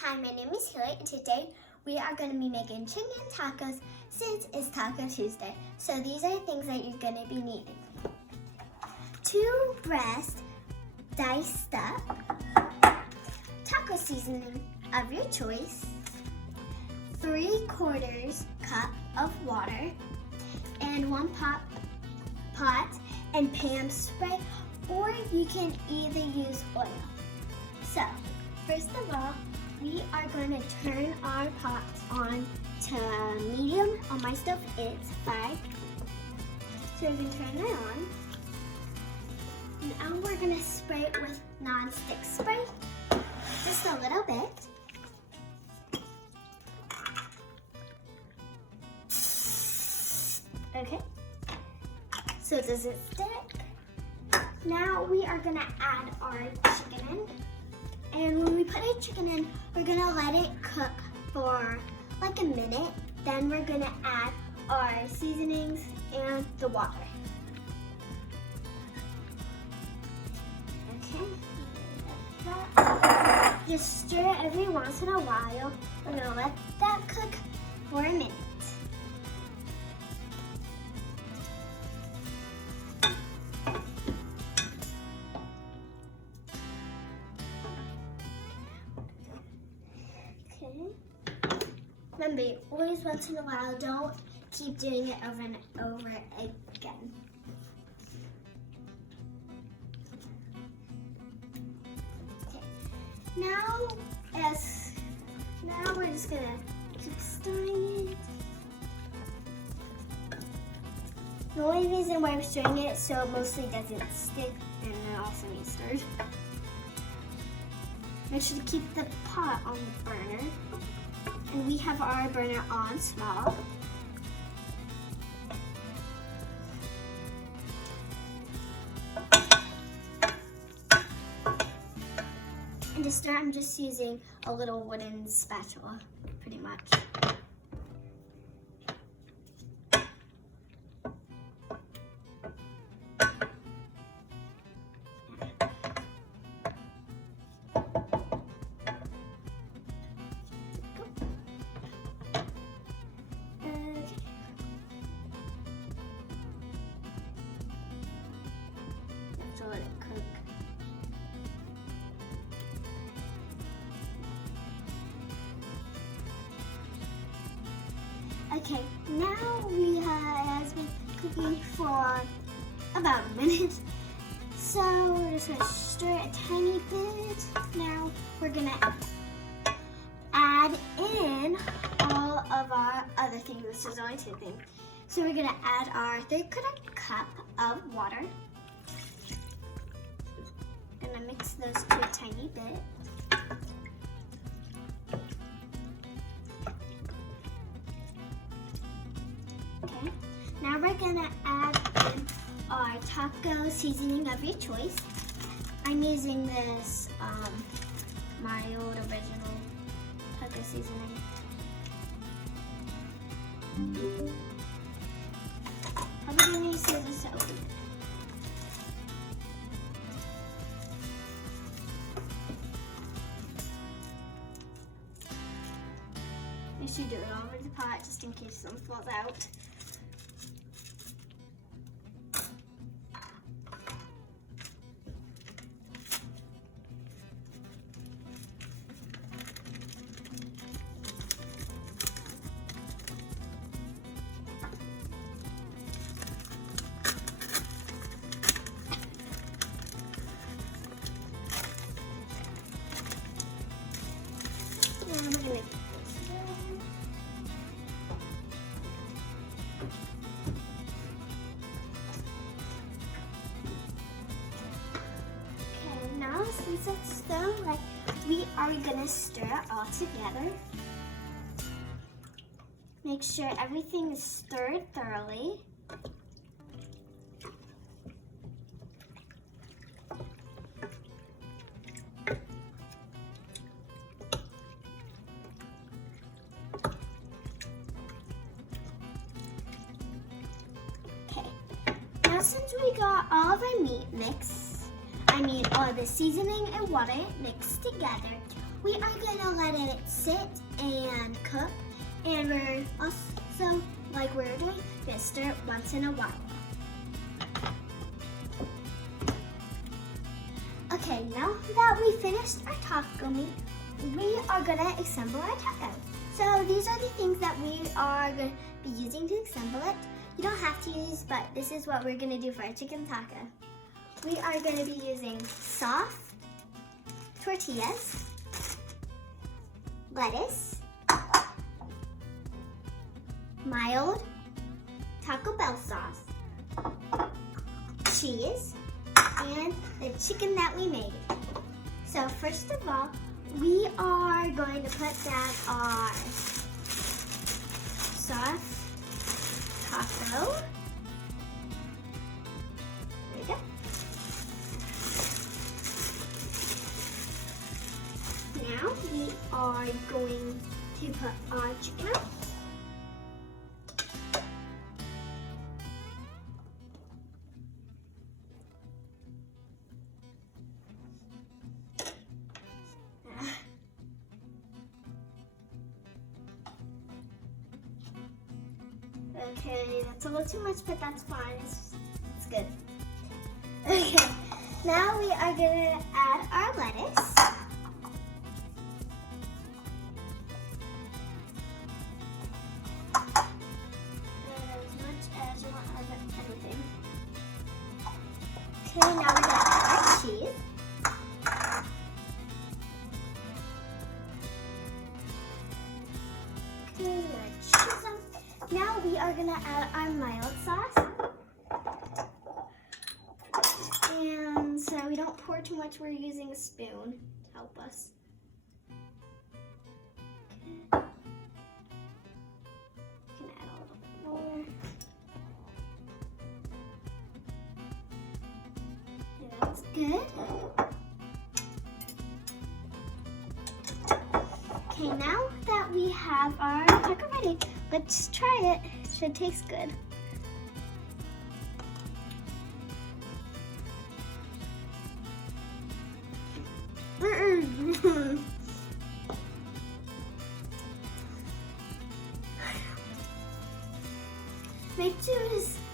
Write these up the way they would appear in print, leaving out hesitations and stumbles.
Hi, my name is Hailey, and today we are going to be making chicken tacos since it's Taco Tuesday. So these are the things that you're going to be needing. 2 breasts diced up, taco seasoning of your choice, 3/4 cup of water, and 1 pot and pan spray, or you can either use oil. So, first of all, we are going to turn our pots on to medium. On my stove, it's 5. So we can turn that on. Now we're going to spray it with non-stick spray, just a little bit. Okay, so it doesn't stick. Now we are going to add our chicken in. And when we put our chicken in, we're gonna let it cook for like a minute. Then we're gonna add our seasonings and the water. Okay. Just stir it every once in a while. We're gonna let that cook for a minute. Remember, always once in a while, don't keep doing it over and over again. Okay. Now we're just gonna keep stirring it. The only reason why I'm stirring it so it mostly doesn't stick and it also needs stirred. Make sure to keep the pot on the burner. And we have our burner on small. And to stir, I'm just using a little wooden spatula, pretty much. Let it cook. Okay, now has been cooking for about a minute. So we're just gonna stir it a tiny bit. Now we're gonna add in all of our other things. This is only 2 things. So we're gonna add our 3/4 cup of water. Gonna mix those 2 a tiny bit. Okay, now we're gonna add in our taco seasoning of your choice. I'm using this, my old original taco seasoning. Probably gonna use this to open it. You should do it all over the pot just in case some falls out. And we're gonna since it's done, we are gonna stir it all together. Make sure everything is stirred thoroughly. Okay, now since we got all of our meat mixed, all the seasoning and water mixed together, we are gonna let it sit and cook, and we're also, like we're doing, gonna stir it once in a while. Okay, now that we finished our taco meat, we are gonna assemble our taco. So these are the things that we are gonna be using to assemble it. You don't have to use, but this is what we're gonna do for our chicken taco. We are gonna be using soft tortillas, lettuce, mild Taco Bell sauce, cheese, and the chicken that we made. So first of all, we are going to put down our sauce taco. There we go. Now we are going to put our chicken out. Okay, that's a little too much, but that's fine. It's good. Okay, now we are gonna add our lettuce. As much as you want of anything. Okay, now we're gonna add our cheese. Okay, we're gonna cheese them. Now we are gonna add our mild sauce. And so we don't pour too much, we're using a spoon to help us. Okay. We can add a little bit more. Okay, that's good. Okay, now that we have our taco ready, let's try it. It should taste good.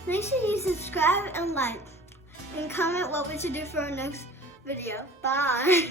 Make sure you subscribe and like, and comment what we should do for our next video. Bye.